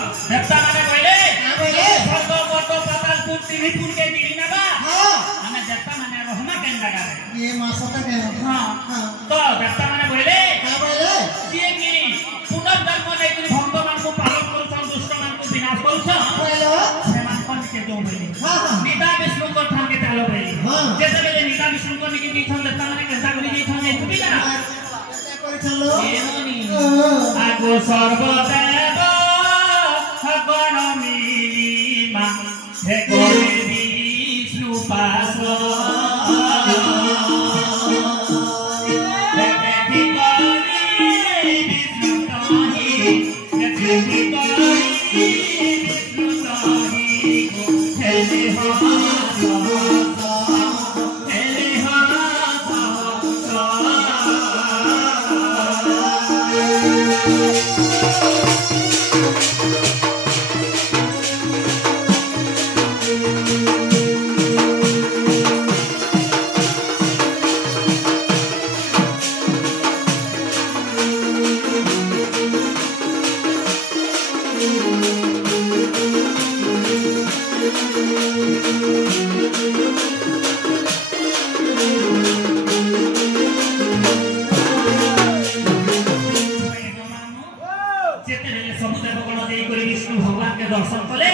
देवता माने बोले स्वर्ग मर्त पाताल पुर तिनी पुर के दिली ना बा हमें देवता माने रहमा केन लगा ये मासता के हां तो देवता माने बोले जे कि पुनर्जन्म नै कि भक्त मान को पालन करू दुष्ट मान को विनाश करू से मान कोन के दो बोले निदा विष्णु को ठान के चालो बोले जैसे बोले निदा विष्णु को निकी दी छन देवता माने केनता करी दी छन एतुबी ना चलो आगो सर्वदेव गण मिलिमा हे कोई विष्णु पास देखि करी विष्णु ताहि देखि करी विष्णु ताहि हेले दर्शन कले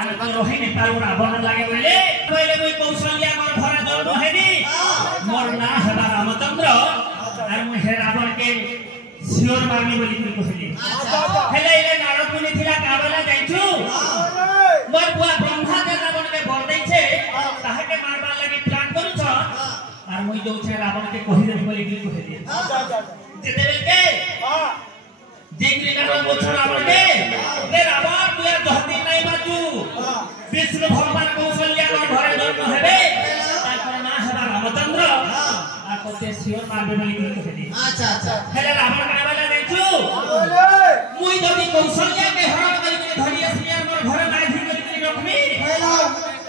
आमे तो रही नहीं पारो रावण लागे बोले पहले कोई कौशल्या मोर घरे जन्म हेनी मोर ना हला रामचंद्र आर मु हे रावण के सियोर मामी बोली कहली हेले इले नारद मुनि थिला काबला जाइछु मोर बुआ ब्रह्मा के रावण के बर दै छे ताहे के मारबा लागि प्लान करू छ आर मुई दउ छे रावण के कहि दे बोली कहली जेते के जेग्री का मोछ रावण के रे रावण तू जहती नहीं बाजू विष्णु भगवान कौशल्या को घरे जन्म हेबे ताकर ना हेबा रामचंद्र आ कोते सियोर मारबे बोली कहली अच्छा हेले रावण का वाला देखछु मुई जदी कौशल्या के हरण करी धरी असलिया मोर घरे नाइधी करी रखमी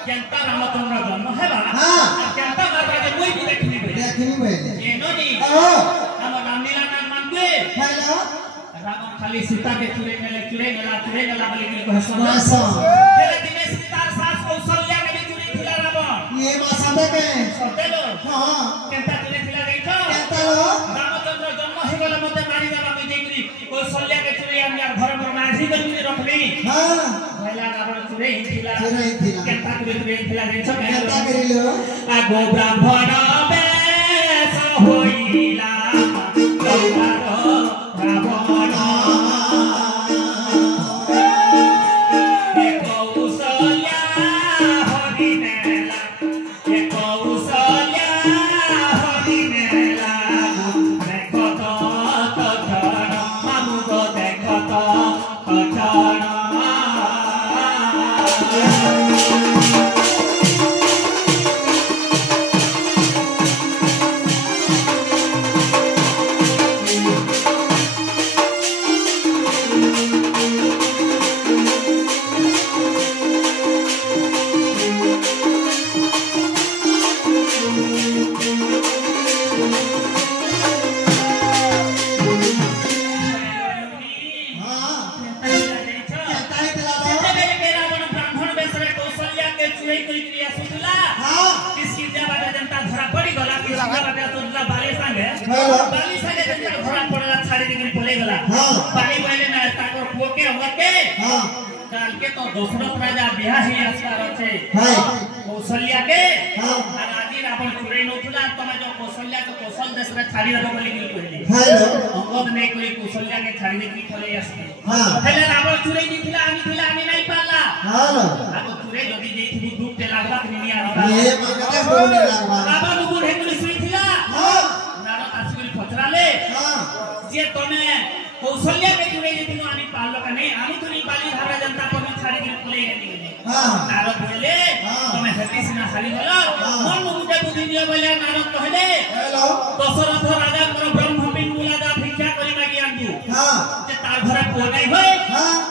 केनता रामचंद्र जन्म हेबा आ केनता मारबा के मुई भी देखनी पहिले एनो नी हम रामलीला नाम मानबे हेलो रावण खाली सीता के चुरे गेला बोली के कह सब पहले दिने सीता सास कौशल्या के भी चुरी थिला रावण ये मासाबे के सतेलो हां केनता चुरी थिला देखो केनता रामचंद्र जन्म हे गेला मते मारी देबा के जेकरी कौशल्या के चुरी हम यार घर में माझी करके रखली हां पहला रावण चुरे थिला केनता चुरी थिला देखो केनता करिलो आ गो ब्राह्मण बेस होइला रावण बाली सागे जनता घोड़ा पड़ला छाड़ी दिगरी पले गला बाली पहले ना ताकर पुओ के हमर के काल के तो दशरथ राजा बियाह ही आस्कार আছে कौशल्या के राजी रावण चुरे नथुला तमे जो कौशल्या के कौशल देश रे छाड़ी दबो बोली के कहली अंगद ने कोई कौशल्या के छाड़ी दे की फले आसी पहले रावण चुरे दिथिला आनी नहीं पाला आगो चुरे जदी जेथि दुख ते लागला निनी आनी ये मगते बोले लागला रावण गुण हेतु सुइथिला पचराले जे तने कौशल्या के जुड़े दिनो आनी पालो का नहीं आनी तो नहीं पाली धारा जनता को छाड़ी के पुले गनी नारद बोले तमे हेती सिना खाली बोलो मन मुझे बुद्धि दियो बोले नारद कहले दशरथ राजा कर ब्रह्म बिन मुलादा भिक्षा करी मागी आंदू जे तार घरे पुओ नहीं होय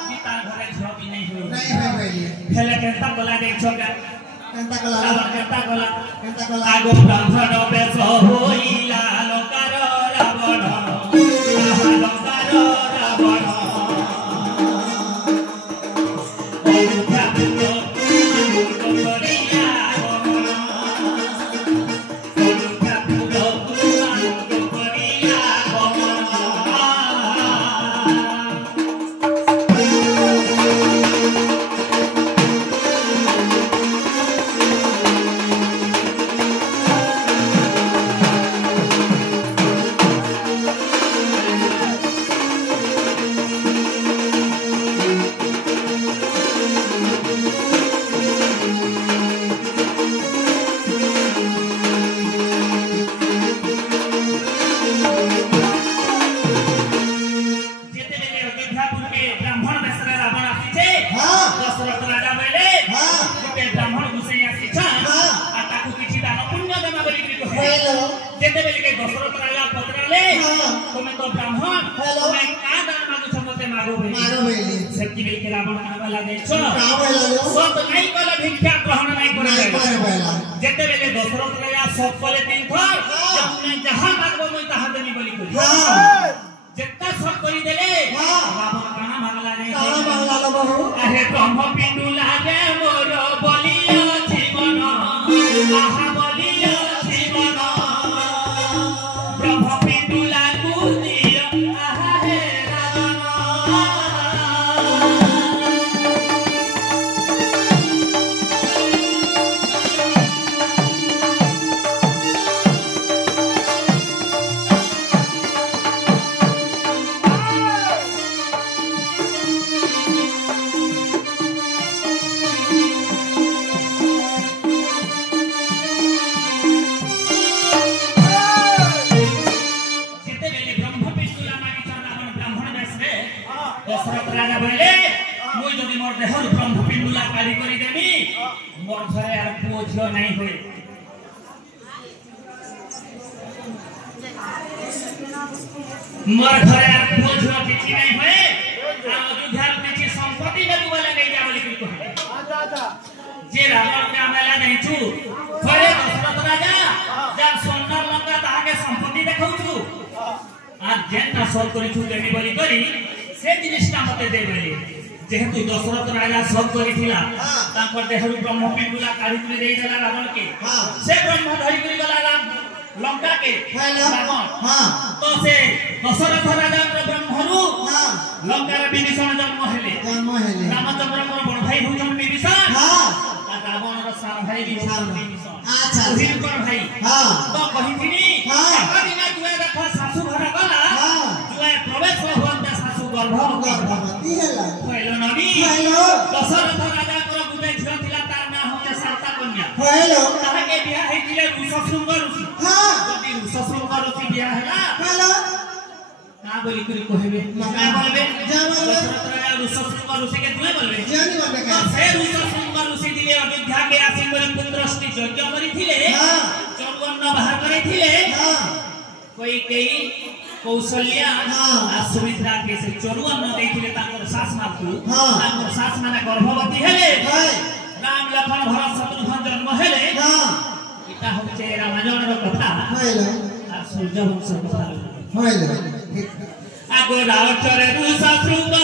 कि तार घरे झो भी नहीं होय खेले केनता बोला देख छोगा केनता कोला आगो ब्राह्मण बेस होइला लोकार रावण ब्राह्मण बेसरे रावण आसीछे दशरथ राजा बेले गोटे ब्राह्मण गुसई आसीछ आ ताकू किछि दान पुण्य देबा बोली कहे जेते बेले के दशरथ राजा पत्राले तुमे तो ब्राह्मण तुमे का दान मागु छ मते मागो बेली सेति बेले के रावण का वाला देखछो सत नहीं कले भिक्षा ग्रहण नहीं करे जेते बेले दशरथ राजा सब कले तीन थर तुमे जहां मागबो मई ताहा देनी बोली कहि जेता सब करी देले रावण काना मागला नहीं बहु अहे ब्रह्म पिंडु लागे मोर बलिया जीवन आहा बलिया जीवन ब्रह्म पिंडु लागु दिया आहा हे रावण दशरथ राजा बोले मुई जदि मोर देहर ब्रह्म पिंडुला काढ़ी करी देमी मोर घरे आर पुओ झियो नहीं होए मोर घरे आर पुओ झियो किछि नहीं होए आ अयोध्या किछि संपत्ति देबु वाला नहीं जा बोली कहे जे रावण के मेला नहीं छु घरे दशरथ राजा जा सुंदर लंका ताके संपत्ति देखौ छु आ जेंटा सब करी छु देबी बोली करी से जिनिसटा मते दे बोली जेहेतु दशरथ राजा सब करिथिला ताकर देहरु ब्रह्म पिंडुला काढ़ी करी देई देला रावण के से ब्रह्म धरि करी गला राम लंका के रावण तो से दशरथ राजा के ब्रह्मरु लंका रे विभीषण जन्म हेले रामचंद्र को बड़ भाई हुजन विभीषण आ रावण रो सार भाई विभीषण अच्छा हिनकर भाई तो कहिथिनी एकदिना जुए देख सासु घर गला जुए प्रवेश होवंता सासु गर्भवती हैला कहलो नबी दशरथ राजा को गुटे झियो थिला तार ना होते साता कन्या कहलो ताहा के बियाह हेतिले ऋषशृंग ऋषि जदि ऋषशृंग ऋषि बियाह हैला कहलो का बोली करी कहबे का बोलबे दशरथ राजा ऋषशृंग ऋषि के तुमे बोलबे जानि बोलबे का से ऋषशृंग ऋषि दिले अयोध्या के आसी करे पुत्रष्टि यज्ञ करिथिले चौवन बाहर करिथिले कोई कई कौशल्या आ सुमित्रा के से चरुवन न देखिले ताकर सास मातु ताकर सास माने गर्भवती हेले राम लखन भरत शत्रुघ्न जन्म हेले इता होचे रामायण रो कथा होइलो आ सूर्य वंश कथा होइलो आगो रावण रे ऋषशृंग